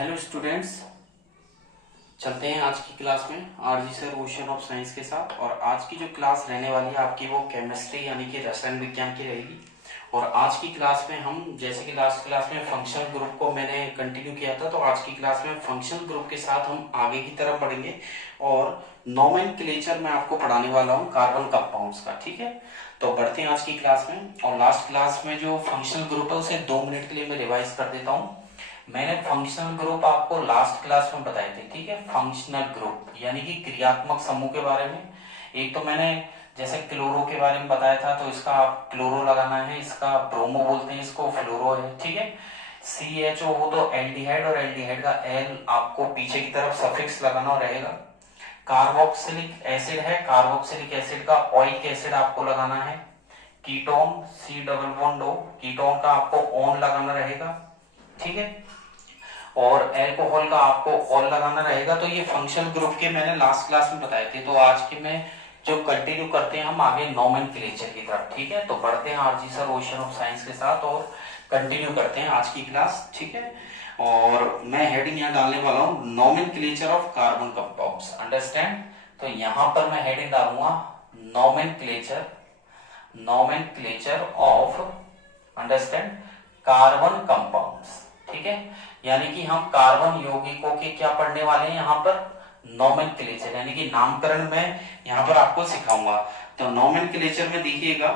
Hello students, चलते हैं आज की क्लास में RG sir ocean of science के साथ। और आज की जो क्लास रहने वाली है आपकी वो केमिस्ट्री यानी कि रसायन विज्ञान की रहेगी। और आज की क्लास में हम जैसे कि लास्ट क्लास में फंक्शनल ग्रुप को मैंने कंटिन्यू किया था, तो आज की क्लास में फंक्शनल ग्रुप के साथ हम आगे की तरफ बढ़ेंगे और नोमेनक्लेचर मैं आपको पढ़ाने वाला हूँ कार्बन कंपाउंड्स का। ठीक है, तो बढ़ते हैं आज की क्लास में। और लास्ट क्लास में जो फंक्शनल ग्रुप है उसे 2 मिनट के लिए मैं रिवाइज कर देता हूँ। मैंने फंक्शनल ग्रुप आपको लास्ट क्लास में बताए थे। ठीक है, फंक्शनल ग्रुप यानी कि क्रियात्मक समूह के बारे में। एक तो मैंने जैसे क्लोरो के बारे में बताया था, तो इसका आप क्लोरो लगाना है, इसका ब्रोमो बोलते हैं, इसको फ्लोरो है। ठीक है, CHO हो तो एल्डिहाइड, और एल्डिहाइड का एल आपको पीछे की तरफ सफिक्स लगाना रहेगा। कार्बोक्सिलिक एसिड है, कार्बोक्सिलिक एसिड का ओइक एसिड आपको लगाना है। कीटोन C+O, कीटोन का आपको ऑन लगाना रहेगा। ठीक है, और अल्कोहल का आपको ऑल लगाना रहेगा। तो ये फंक्शनल ग्रुप के मैंने लास्ट क्लास में बताए थे। तो आज के में जो कंटिन्यू करते हैं हम आगे नोमेनक्लेचर की तरफ। ठीक है, तो बढ़ते हैं RG sir ocean of science के साथ और कंटिन्यू करते हैं आज की क्लास। ठीक है, और मैं हेडिंग यहाँ डालने वाला हूँ nomenclature of carbon compounds. Understand? तो यहां पर मैं हेडिंग डालूंगा nomenclature, nomenclature of, understand, carbon compounds. ठीक है, यानी कि हम कार्बन यौगिकों के क्या पढ़ने वाले हैं यहाँ पर, नोमेनक्लेचर यानी कि नामकरण में यहाँ पर आपको सिखाऊंगा। तो नोमेनक्लेचर में देखिएगा,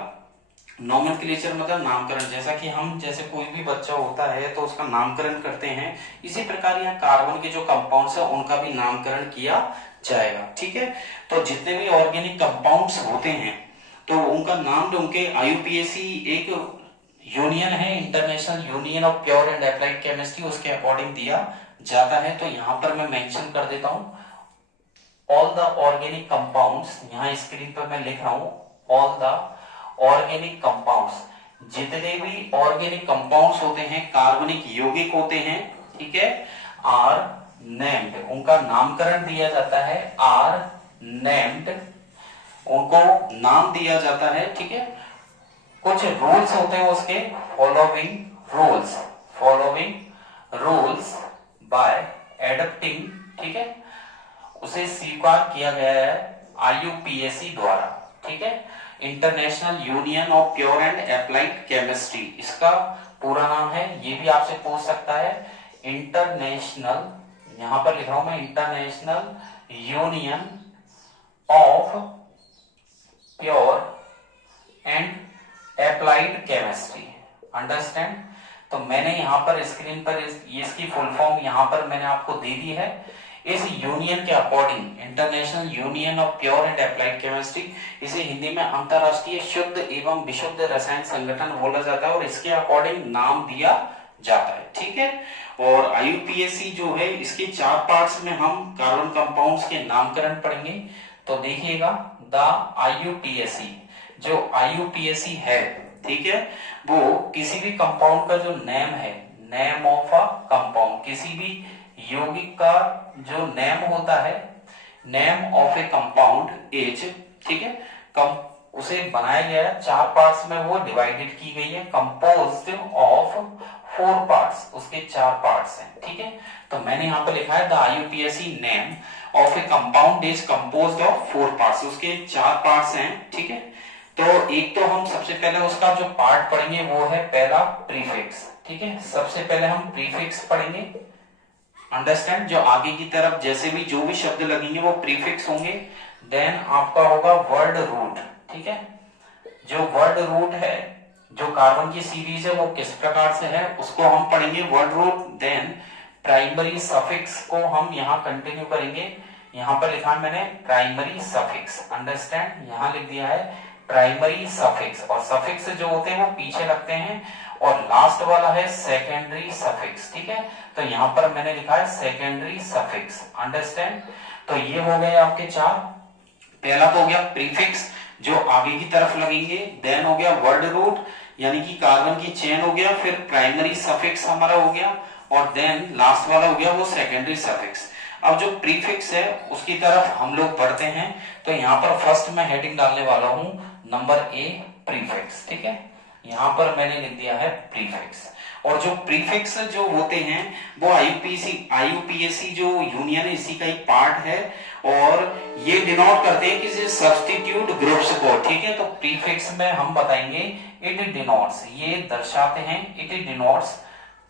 नोमेनक्लेचर मतलब नामकरण। जैसा कि हम जैसे कोई भी बच्चा होता है तो उसका नामकरण करते हैं, इसी प्रकार यहाँ कार्बन के जो कंपाउंड्स है उनका भी नामकरण किया जाएगा। ठीक है, तो जितने भी ऑर्गेनिक कंपाउंड्स होते हैं तो उनका नाम जो उनके IUPAC एक यूनियन है, international union of pure and applied chemistry, उसके अकॉर्डिंग दिया जाता है। तो यहां पर मैं मेंशन कर देता हूं ऑल द ऑर्गेनिक कंपाउंड्स। यहां स्क्रीन पर मैं लिख रहा हूं ऑल द ऑर्गेनिक कंपाउंड्स, जितने भी ऑर्गेनिक कंपाउंड्स होते हैं, कार्बनिक यौगिक होते हैं, ठीक है, आर नेम्ड, उनका नामकरण दिया जाता है, आर नेम्ड, उनको नाम दिया जाता है। ठीक है, कुछ रूल्स होते हैं उसके, following rules, following rules by adapting. ठीक है, उसे स्वीकार किया गया है IUPAC द्वारा। ठीक है, international union of pure and applied chemistry इसका पूरा नाम है। ये भी आपसे पूछ सकता है, इंटरनेशनल, यहां पर लिख रहा हूं मैं, international union of pure and applied chemistry. Understand? तो मैंने यहां पर स्क्रीन पर इसकी फुल फॉर्म यहां पर मैंने आपको दे दी है। इस यूनियन के according, international union of pure and applied chemistry, इसे हिंदी में अंतरराष्ट्रीय शुद्ध एवं विशुद्ध रसायन संगठन बोला जाता है, और इसके अकॉर्डिंग नाम दिया जाता है। ठीक है, और IUPAC जो है इसके 4 पार्ट्स में हम कार्बन कंपाउंड्स के नामकरण पढ़ेंगे। तो देखिएगा, द IUPAC, जो IUPAC है, ठीक है, वो किसी भी कंपाउंड का जो नेम है, नेम ऑफ अ कंपाउंड, किसी भी यौगिक का जो नेम होता है, name of A compound is, ठीक है, उसे बनाया गया है 4 पार्ट्स में, वो डिवाइडेड की गई है, कंपोज्ड ऑफ 4 पार्ट्स, उसके 4 पार्ट्स हैं। ठीक है, तो मैंने यहां पर लिखा है the IUPAC name of A compound is composed of 4 parts, उसके 4 पार्ट्स हैं। ठीक है, तो एक तो हम सबसे पहले उसका जो पार्ट पढ़ेंगे वो है पहला प्रीफिक्स। ठीक है, सबसे पहले हम प्रीफिक्स पढ़ेंगे। अंडरस्टैंड? जो आगे की तरफ जैसे भी जो भी शब्द लगेंगे वो प्रीफिक्स होंगे। देन आपका होगा वर्ड रूट। ठीक है, जो वर्ड रूट है, जो कार्बन की सीरीज है वो किस प्रकार से है उसको हम पढ़ेंगे, word root. Then primary suffix को हम यहाँ कंटिन्यू करेंगे। यहाँ पर लिखा है मैंने प्राइमरी सफिक्स। अंडरस्टैंड? यहाँ लिख दिया है प्राइमरी सफिक्स, और सफिक्स जो होते हैं वो पीछे लगते हैं, और लास्ट वाला है सेकेंडरी सफिक्स। ठीक है, तो यहां पर मैंने लिखा है सेकेंडरी सफिक्स। अंडरस्टैंड? तो ये हो गए आपके 4। पहला तो हो गया प्रीफिक्स जो आगे की तरफ लगेंगे, देन हो गया वर्ड रूट यानी कि कार्बन की चेन हो गया, फिर प्राइमरी सफिक्स हमारा हो गया, और देन लास्ट वाला हो गया वो सेकेंडरी सफिक्स। अब जो प्रीफिक्स है उसकी तरफ हम लोग बढ़ते हैं। तो यहाँ पर फर्स्ट मैं हेडिंग डालने वाला हूं नंबर A, प्रीफिक्स। ठीक है, यहां पर मैंने लिख दिया है प्रीफिक्स, और जो प्रीफिक्स जो होते हैं वो आईयूपीएसी जो यूनियन है इसी का एक पार्ट है, और ये डिनोट करते हैं किसी सब्स्टिट्यूट ग्रुप्स को, ठीक है। तो प्रीफिक्स में हम बताएंगे इट डिनोट्स, ये दर्शाते हैं, इट डिनोट्स,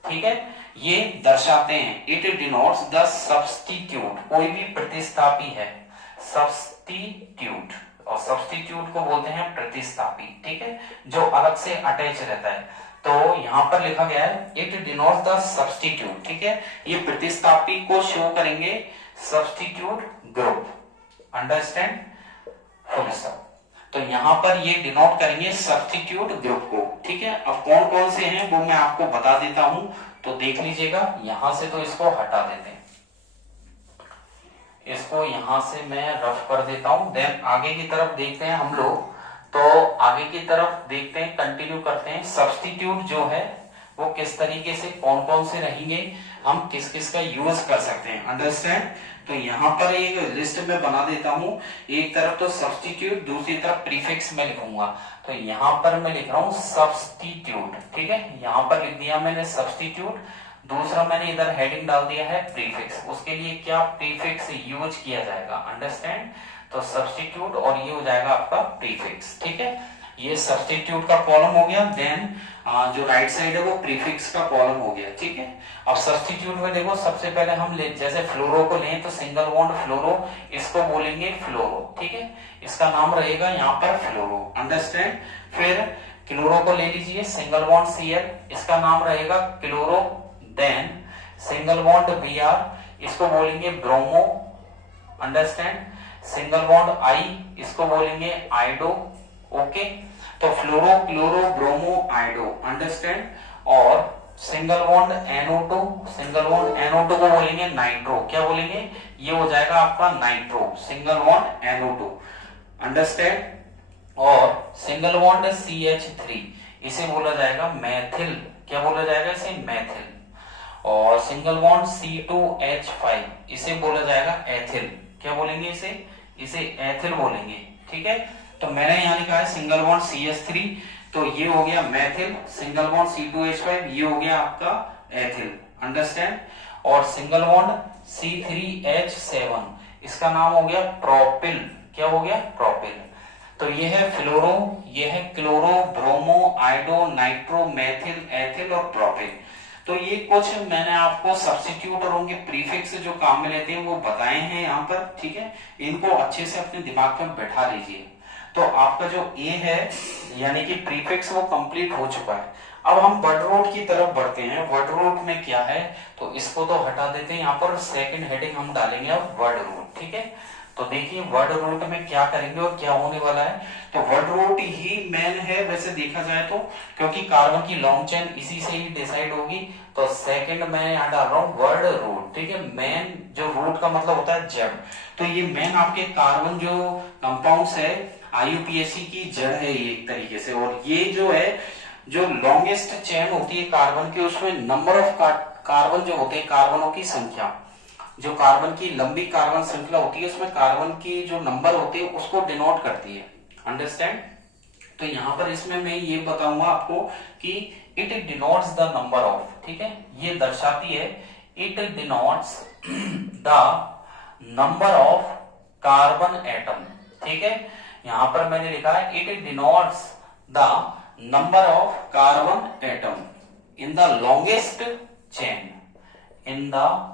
ठीक है, ये दर्शाते हैं, इट डिनोट्स द सब्स्टिट्यूट, कोई भी प्रतिस्थापी है, सब्स्टिट्यूट, और सब्स्टिट्यूट को बोलते हैं प्रतिस्थापी, ठीक है, जो अलग से अटैच रहता है। तो यहां पर लिखा गया है इट डिनोट्स द सब्स्टिट्यूट, ठीक है, ये प्रतिस्थापी को शो करेंगे substitute group, understand full stop. तो यहां पर ये डिनोट करेंगे सब्स्टिट्यूट ग्रुप को, ठीक है। अब कौन कौन से हैं वो मैं आपको बता देता हूं, तो देख लीजिएगा। यहां से तो इसको हटा देते हैं, इसको यहां से मैं रफ कर देता हूं, देन आगे की तरफ देखते हैं हम लोग। तो आगे की तरफ देखते हैं, कंटिन्यू करते हैं। सब्स्टिट्यूट जो है वो किस तरीके से, कौन कौन से रहेंगे, हम किस किस का यूज कर सकते हैं, अंडरस्टैंड। तो यहाँ पर एक लिस्ट में बना देता हूं, एक तरफ तो सब्स्टिट्यूट, दूसरी तरफ प्रीफिक्स में लिखूंगा। तो यहाँ पर मैं लिख रहा हूँ सब्स्टिट्यूट, ठीक है, यहाँ पर लिख दिया मैंने सब्स्टिट्यूट। दूसरा मैंने इधर हेडिंग डाल दिया है प्रीफिक्स, उसके लिए क्या प्रीफिक्स यूज किया जाएगा, अंडरस्टैंड। तो सब्स्टिट्यूट और ये हो जाएगा आपका प्रीफिक्स, ठीक है। ये सब्स्टिट्यूट का कॉलम हो गया, देन जो राइट साइड है वो प्रीफिक्स का कॉलम हो गया, ठीक है। अब सब्स्टिट्यूट में देखो, सबसे पहले हम जैसे फ्लोरो को लें तो सिंगल बॉन्ड फ्लोरो, इसको बोलेंगे फ्लोरो, ठीक है, इसका नाम रहेगा यहाँ पर फ्लोरो, अंडरस्टैंड। फिर क्लोरो को ले लीजिए, सिंगल बॉन्ड Cl, इसका नाम रहेगा chloro. Then single bond Br, इसको बोलेंगे bromo, understand. Single bond I, इसको बोलेंगे आइडो, ओके। तो fluoro, chloro, bromo, iodo, understand. और single bond NO2, single bond NO2 को बोलेंगे नाइट्रो, क्या बोलेंगे, ये हो जाएगा आपका nitro, single bond NO2, understand. और सिंगल बॉन्ड CH3, इसे बोला जाएगा मैथिल, क्या बोला जाएगा इसे, मैथिल। और सिंगल बॉन्ड C2H5, इसे बोला जाएगा एथिल, क्या बोलेंगे इसे एथिल बोलेंगे, ठीक है। तो मैंने यहाँ लिखा है सिंगल बॉन्ड CH3, तो ये हो गया मैथिल, सिंगल बॉन्ड C2H5, ये हो गया आपका एथिल, अंडरस्टैंड। और सिंगल बॉन्ड C3H7, इसका नाम हो गया प्रोपिल, क्या हो गया, प्रोपिल। तो ये है फ्लोरो, ये है chloro, bromo, आइडो, nitro, Maithil, ethyl और प्रोपिल। तो ये कुछ मैंने आपको सब्स्टिट्यूट और उनके प्रीफिक्स जो काम में लेते हैं वो बताए हैं यहाँ पर, ठीक है। इनको अच्छे से अपने दिमाग में बैठा लीजिए। तो आपका जो ए है यानी कि प्रीफिक्स वो कंप्लीट हो चुका है। अब हम वर्ड रूट की तरफ बढ़ते हैं। वर्ड रूट में क्या है, तो इसको तो हटा देते हैं, यहाँ पर सेकंड हेडिंग हम डालेंगे अब वर्ड रूट, ठीक है। तो देखिए वर्ड रूट में क्या करेंगे और क्या होने वाला है। तो वर्ड रूट ही मेन है वैसे देखा जाए तो, क्योंकि कार्बन की लॉन्ग चेन इसी से ही डिसाइड होगी। तो सेकंड मैं यहाँ डाल रहा हूँ वर्ड रूट, ठीक है। मेन जो रूट का मतलब होता है जड़, तो ये मेन आपके कार्बन जो कंपाउंड्स है आईयूपीएसी की जड़ है ये एक तरीके से। और ये जो है जो लॉन्गेस्ट चेन होती है कार्बन की, उसमें नंबर ऑफ कार्बन जो होते हैं, कार्बनों की संख्या, जो कार्बन की लंबी कार्बन श्रृंखला होती है उसमें कार्बन की जो नंबर होते हैं उसको डिनोट करती है, अंडरस्टैंड। तो यहाँ पर इसमें मैं ये बताऊंगा आपको कि it denotes the number of, ठीक है, ये दर्शाती है, it denotes the number of carbon atom, ठीक है। यहां पर मैंने लिखा है it denotes the number of carbon atom in the longest chain, in the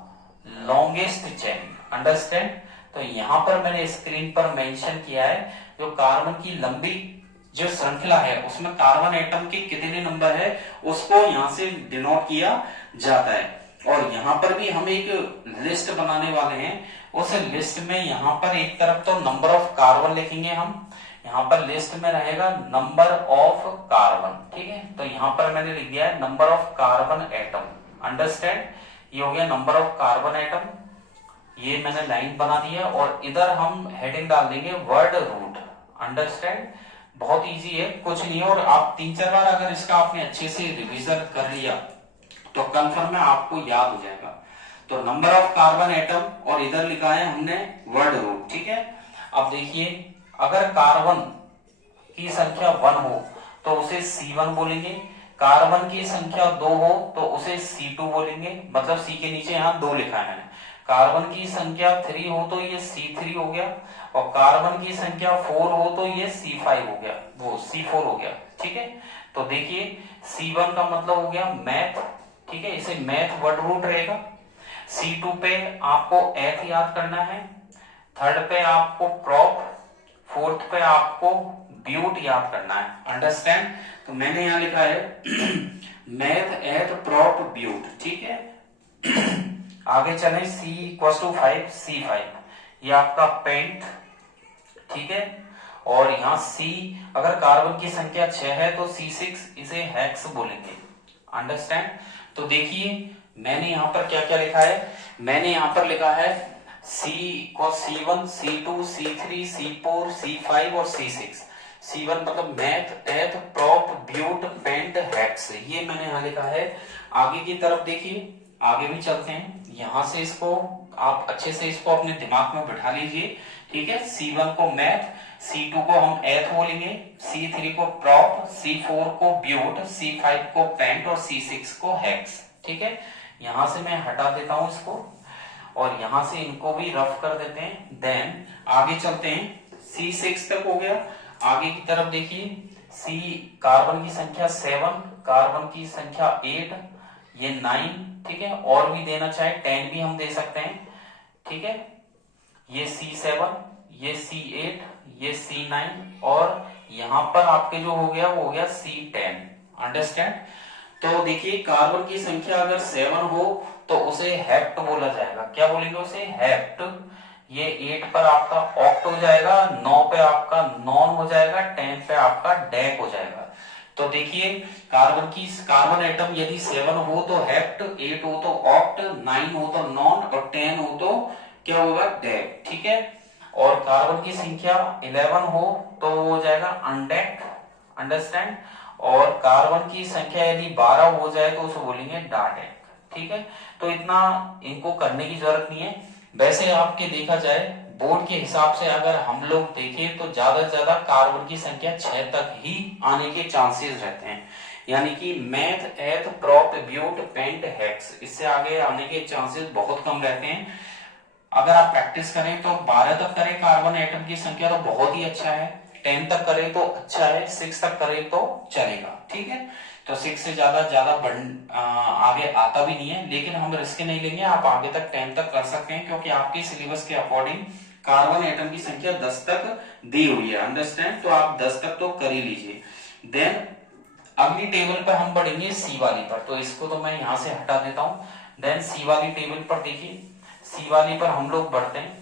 longest chain, understand. तो यहां पर मैंने स्क्रीन पर मेंशन किया है जो कार्बन की लंबी जो श्रृंखला है उसमें कार्बन एटम के कितने नंबर है उसको यहां से डिनोट किया जाता है। और यहाँ पर भी हम एक लिस्ट बनाने वाले हैं। उस लिस्ट में यहाँ पर एक तरफ तो नंबर ऑफ कार्बन लिखेंगे हम, यहाँ पर लिस्ट में रहेगा नंबर ऑफ कार्बन, ठीक है। तो यहाँ पर मैंने लिख दिया है number of carbon atom, understand. ये हो गया नंबर ऑफ कार्बन एटम, ये मैंने लाइन बना दिया। और इधर हम हेडिंग डाल देंगे वर्ड रूट, अंडरस्टैंड। बहुत इजी है, कुछ नहीं है। और आप 3-4 बार अगर इसका आपने अच्छे से रिवीजन कर लिया तो कंफर्म है आपको याद हो जाएगा। तो नंबर ऑफ कार्बन एटम और इधर लिखा है हमने वर्ड रूट, ठीक है। अब देखिए अगर कार्बन की संख्या 1 हो तो उसे C1 बोलेंगे, कार्बन की संख्या 2 हो तो उसे C2 बोलेंगे, मतलब C के नीचे यहाँ 2 लिखा है मैंने। कार्बन की संख्या 3 हो तो ये C3 हो गया, और कार्बन की संख्या 4 हो तो ये C5 हो गया, वो C4 हो गया। ठीक है, तो देखिए C1 का मतलब हो गया मैथ, ठीक है, इसे मैथ वर्ड रूट रहेगा। C2 पे आपको एथ याद करना है, थर्ड पे आपको प्रॉप, फोर्थ पे आपको ब्यूट याद करना है। अंडरस्टैंड? तो मैंने यहां लिखा है मैथ एथ प्रॉप ब्यूट। ठीक है, आगे चले, C=5 C5 ये आपका पेंट। ठीक है, और यहाँ C अगर कार्बन की संख्या 6 है तो C6 इसे हेक्स बोलेंगे। अंडरस्टैंड? तो देखिए मैंने यहाँ पर क्या क्या लिखा है, मैंने यहाँ पर लिखा है C1 C2 C3 C4 C5 और C6। C1 मतलब मैथ एथ प्रॉप ब्यूट पेंट हेक्स, ये मैंने यहाँ लिखा है। आगे की तरफ देखिए, आगे भी चलते हैं, यहां से इसको आप अच्छे से इसको अपने दिमाग में बिठा लीजिए। ठीक है, C1 को मैथ, C2 को हम एथ बोलेंगे, C3 को प्रॉप, C4 को ब्यूट, C5 को पेंट और C6 को हेक्स। ठीक है, यहां से मैं हटा देता हूं इसको और यहां से इनको भी रफ कर देते हैं। देन आगे चलते हैं, C6 तक हो गया। आगे की तरफ देखिए, C कार्बन की संख्या 7, कार्बन की संख्या 8, ये 9। ठीक है, और भी देना चाहे 10 भी हम दे सकते हैं। ठीक है, ये C7, ये C8, ये C9 और यहां पर आपके जो हो गया वो हो गया C10। अंडरस्टैंड? तो देखिए कार्बन की संख्या अगर 7 हो तो उसे हेप्ट बोला जाएगा। क्या बोलेंगे उसे? हेप्ट। ये 8 पर आपका ऑक्ट हो जाएगा, 9 पे आपका नॉन हो जाएगा, 10 पे आपका डेक हो जाएगा। तो देखिए कार्बन एटम यदि 7 हो तो हेप्ट, 8 हो तो ऑक्ट, 9 हो तो नॉन और 10 हो तो क्या होगा? डेक। ठीक है, और कार्बन की संख्या 11 हो तो वो हो जाएगा अनडेक्ड। अंडरस्टैंड? और कार्बन की संख्या यदि 12 हो जाए तो उसे बोलेंगे डार्डेक। ठीक है, तो इतना इनको करने की जरूरत नहीं है। वैसे आपके देखा जाए बोर्ड के हिसाब से अगर हम लोग देखें तो ज्यादा से ज्यादा कार्बन की संख्या 6 तक ही आने के चांसेस रहते हैं, यानी कि मैथ एथ प्रॉप ब्यूट पेंट हेक्स, इससे आगे आने के चांसेस बहुत कम रहते हैं। अगर आप प्रैक्टिस करें तो 12 तक करें कार्बन एटम की संख्या तो बहुत ही अच्छा है, 10 तक करें तो अच्छा है, 6 तक करें तो चलेगा। ठीक है, तो 6 से ज्यादा आगे आता भी नहीं है, लेकिन हम रिस्क नहीं लेंगे, आप आगे तक 10 तक कर सकते हैं क्योंकि आपके सिलेबस के अकॉर्डिंग कार्बन एटम की संख्या 10 तक दी हुई है। अंडरस्टैंड? तो आप 10 तक तो कर ही लीजिए। देन अगली टेबल पर हम बढ़ेंगे सी वाली पर, तो इसको तो मैं यहां से हटा देता हूं। देन सी वाली टेबल पर देखिए, सी वाली पर हम लोग बढ़ते हैं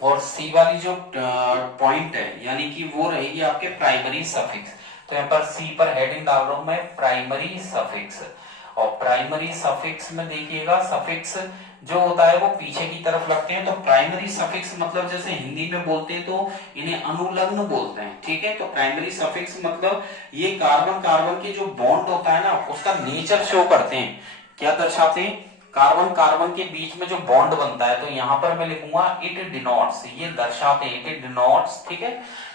और सी वाली जो पॉइंट है यानी कि वो रहेगी आपके प्राइमरी सफिक्स। तो यहाँ पर सी पर हेडिंग डाल रहा हूं मैं प्राइमरी सफिक्स, और प्राइमरी सफिक्स में देखिएगा सफिक्स जो होता है वो पीछे की तरफ लगते हैं। तो प्राइमरी सफिक्स मतलब जैसे हिंदी में बोलते हैं तो इन्हें अनुलग्न बोलते हैं। ठीक है, तो प्राइमरी सफिक्स मतलब ये कार्बन कार्बन के जो बॉन्ड होता है ना उसका नेचर शो करते हैं। क्या दर्शाते हैं? कार्बन कार्बन के बीच में जो बॉन्ड बनता है, तो यहां पर मैं लिखूंगा इट डिनोट्स, ये दर्शाते हैं, इट डिनोट्स। ठीक है,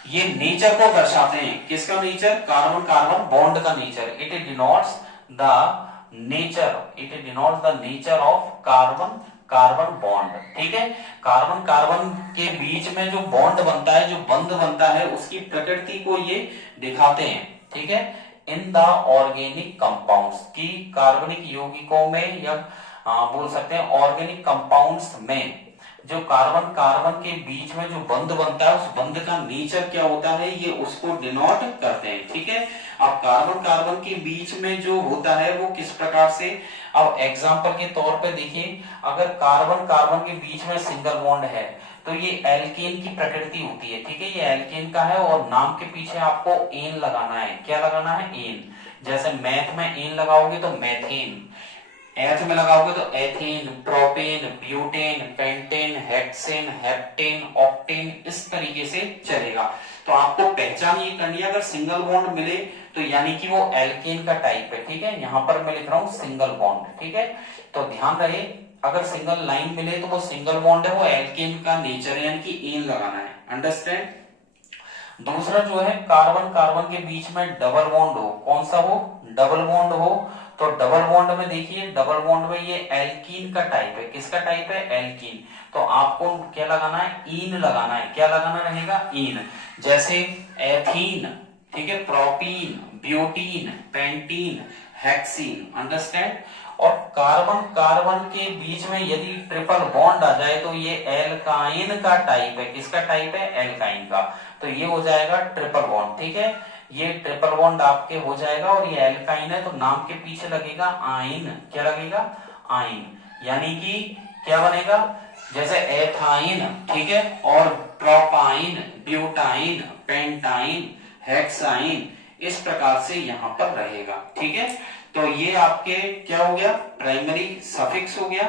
ये नेचर को दर्शाते हैं। किसका नेचर? कार्बन कार्बन बॉन्ड का nature. It denotes the nature, it denotes the nature of carbon carbon bond. ठीक है, कार्बन कार्बन के बीच में जो बॉन्ड बनता है, जो बंध बनता है, उसकी प्रकृति को ये दिखाते हैं। ठीक है, इन द ऑर्गेनिक कंपाउंड्स की कार्बनिक यौगिकों में या बोल सकते हैं ऑर्गेनिक कंपाउंड्स में जो कार्बन कार्बन के बीच में जो बंध बनता है उस बंध का नेचर क्या होता है ये उसको डिनोट करते हैं। ठीक है, अब कार्बन कार्बन के बीच में जो होता है वो किस प्रकार से, अब एग्जांपल के तौर पे देखिए, अगर कार्बन कार्बन के बीच में सिंगल बॉन्ड है तो ये एल्केन की प्रकृति होती है। ठीक है, ये एल्केन का है और नाम के पीछे आपको एन लगाना है। क्या लगाना है? एन। जैसे मैथ में एन लगाओगे तो मैथेन, एथ में लगाओगे तो ethane, propane, butane, pentane, hexane, heptane, octane, इस तरीके से चलेगा। तो आपको पहचान ये करनी है, अगर सिंगल बॉन्ड मिले तो यानी कि वो एल्केन का टाइप है। ठीक है, यहां पर मैं लिख रहा हूं सिंगल बॉन्ड। ठीक है, तो ध्यान रहे अगर सिंगल लाइन मिले तो वो सिंगल बॉन्ड है, वो एल्केन का नेचर है, यानी कि एन लगाना है। अंडरस्टैंड? दूसरा जो है कार्बन कार्बन के बीच में डबल बॉन्ड हो, कौन सा? वो डबल बॉन्ड हो तो डबल बॉन्ड में देखिए, डबल बॉन्ड में ये एल्कीन का टाइप है। किसका टाइप है? एल्कीन। तो आपको क्या लगाना है? ईन लगाना है। क्या लगाना रहेगा? ईन। जैसे एथीन, ठीक है, propene, butene, pentene, hexene. Understand. और कार्बन कार्बन के बीच में यदि ट्रिपल बॉन्ड आ जाए तो ये एल्काइन का टाइप है। किसका टाइप है? एल्काइन का। तो ये हो जाएगा ट्रिपल बॉन्ड। ठीक है, ये ट्रिपल बॉन्ड आपके हो जाएगा और ये एल्काइन है तो नाम के पीछे लगेगा आइन। क्या लगेगा? आइन। यानी कि क्या बनेगा? जैसे एथाइन, ठीक है, और प्रोपाइन, ब्यूटाइन, पेंटाइन, हेक्साइन, इस प्रकार से यहां पर रहेगा। ठीक है, तो ये आपके क्या हो गया? प्राइमरी सफिक्स हो गया।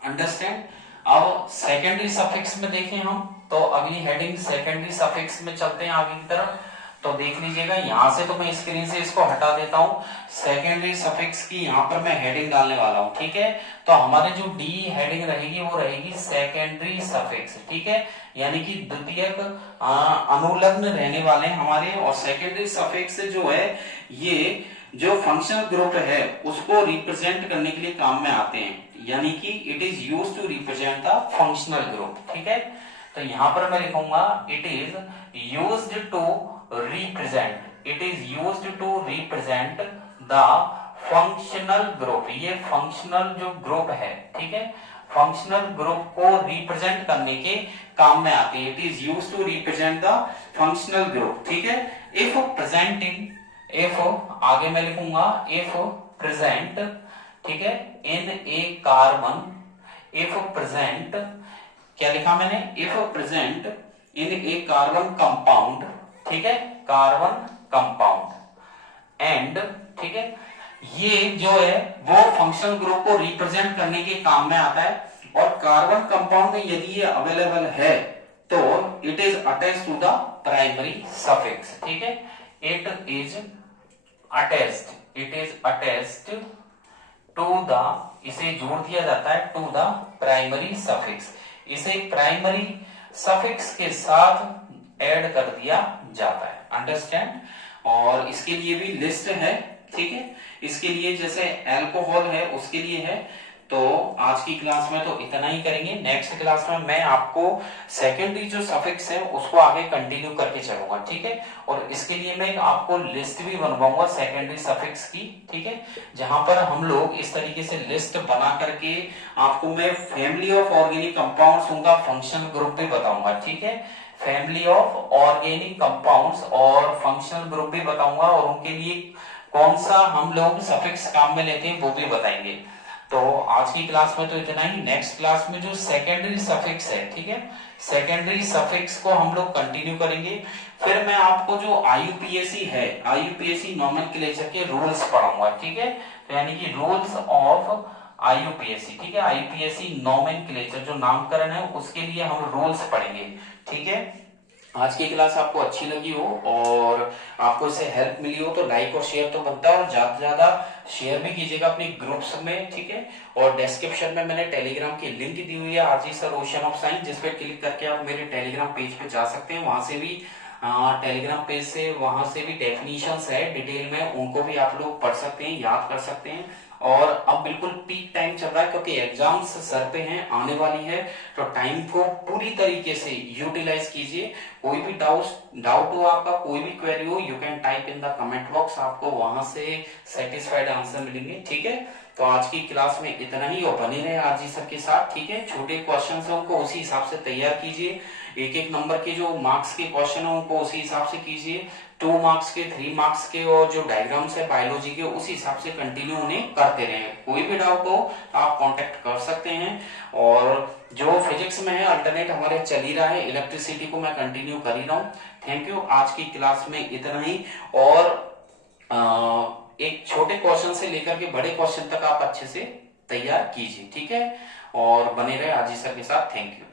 अंडरस्टैंड। अब सेकेंडरी सफिक्स में देखें हम, तो अगली हेडिंग सेकेंडरी सफिक्स में चलते हैं आगे की तरफ। तो देख लीजिएगा, यहां से तो मैं स्क्रीन से इसको हटा देता हूं। सेकेंडरी सफिक्स की यहां पर मैं हेडिंग डालने वाला हूं। ठीक है, तो हमारे जो डी हेडिंग रहेगी वो रहेगी सेकेंडरी सफिक्स। ठीक है, यानी कि द्वितीयक अनुलग्न रहने वाले हमारे। और सेकेंडरी सफिक्स जो है ये जो फंक्शनल ग्रुप है उसको रिप्रेजेंट करने के लिए काम में आते हैं। यानी कि it is use to represent the functional group. ठीक है, तो यहां पर मैं लिखूंगा it is used to represent, it is used to represent the functional group. ये फंक्शनल जो ग्रुप है, ठीक है, फंक्शनल ग्रुप को रिप्रेजेंट करने के काम में आती है। It is used to represent the functional group. ठीक है, इफ प्रेजेंटिंग, इफ आगे मैं लिखूंगा इफ प्रेजेंट, ठीक है, इन ए कार्बन, इफ प्रेजेंट, क्या लिखा मैंने? If present in A carbon compound, ठीक है, कार्बन कंपाउंड एंड, ठीक है, ये जो है वो फंक्शनल ग्रुप को रिप्रेजेंट करने के काम में आता है। और कार्बन कंपाउंड में यदि ये अवेलेबल है तो it is attached to the primary suffix. ठीक है, it is attached, it is attached to the, इसे जोड़ दिया जाता है टू द प्राइमरी सफिक्स, इसे प्राइमरी सफिक्स के साथ ऐड कर दिया जाता है। अंडरस्टैंड। और इसके लिए भी लिस्ट है। ठीक है, इसके लिए जैसे अल्कोहल है उसके लिए है। तो आज की क्लास में तो इतना ही करेंगे। नेक्स्ट क्लास में मैं आपको सेकेंडरी जो सफिक्स है उसको आगे कंटिन्यू करके चलूंगा। ठीक है, और इसके लिए मैं आपको लिस्ट भी बनवाऊंगा सेकेंडरी सफिक्स की। ठीक है, जहां पर हम लोग इस तरीके से लिस्ट बना करके आपको मैं फैमिली ऑफ ऑर्गेनिक कंपाउंड्स, उनका फंक्शनल ग्रुप भी बताऊंगा। ठीक है, फैमिली ऑफ ऑर्गेनिक कंपाउंड्स और फंक्शनल ग्रुप भी बताऊंगा और उनके लिए कौन सा हम लोग सफिक्स काम में लेते हैं वो भी बताएंगे। तो आज की क्लास में तो इतना ही। नेक्स्ट क्लास में जो सेकेंडरी सफिक्स है, ठीक है, सेकेंडरी सफिक्स को हम लोग कंटिन्यू करेंगे। फिर मैं आपको जो आईयूपीएसी है, आईयूपीएसी नोमेनक्लेचर के रूल्स पढ़ाऊंगा। ठीक है, तो यानी कि रूल्स ऑफ आईयूपीएसी, ठीक है, आईयूपीएसी नोमेनक्लेचर जो नामकरण है उसके लिए हम रूल्स पढ़ेंगे। ठीक है, आज की क्लास आपको अच्छी लगी हो और आपको इससे हेल्प मिली हो तो लाइक और शेयर तो बनता है, और ज्यादा से ज्यादा शेयर भी कीजिएगा अपने ग्रुप्स में। ठीक है, और डिस्क्रिप्शन में मैंने टेलीग्राम की लिंक दी हुई है, RG sir ocean of science, जिस पे क्लिक करके आप मेरे टेलीग्राम पेज पे जा सकते हैं। वहां से भी टेलीग्राम पेज से वहां से भी डेफिनेशंस है डिटेल में, उनको भी आप लोग पढ़ सकते हैं, याद कर सकते हैं। और अब बिल्कुल पीक टाइम चल रहा है क्योंकि एग्जाम्स सर पे हैं, आने वाली है, तो टाइम को पूरी तरीके से यूटिलाइज कीजिए। कोई भी डाउट हो आपका, कोई भी क्वेरी हो, you can type in the comment box, आपको वहां से सेटिस्फाइड आंसर मिलेंगे। ठीक है, तो आज की क्लास में इतना ही, और बने रहे आरजी सर के साथ। ठीक है, छोटे क्वेश्चन है उनको उसी हिसाब से तैयार कीजिए, एक एक नंबर के जो मार्क्स के क्वेश्चन है उनको उसी हिसाब से कीजिए, 2 मार्क्स के, 3 मार्क्स के, और जो डायग्राम्स है बायोलॉजी के उसी हिसाब से कंटिन्यू उन्हें करते रहें। कोई भी डाउट हो आप कांटेक्ट कर सकते हैं। और जो फिजिक्स में है अल्टरनेट हमारे चल ही रहा है, इलेक्ट्रिसिटी को मैं कंटिन्यू कर ही रहा हूँ। थैंक यू, आज की क्लास में इतना ही। और एक छोटे क्वेश्चन से लेकर के बड़े क्वेश्चन तक आप अच्छे से तैयार कीजिए। ठीक है, और बने रहे आरजी सर के साथ। Thank you.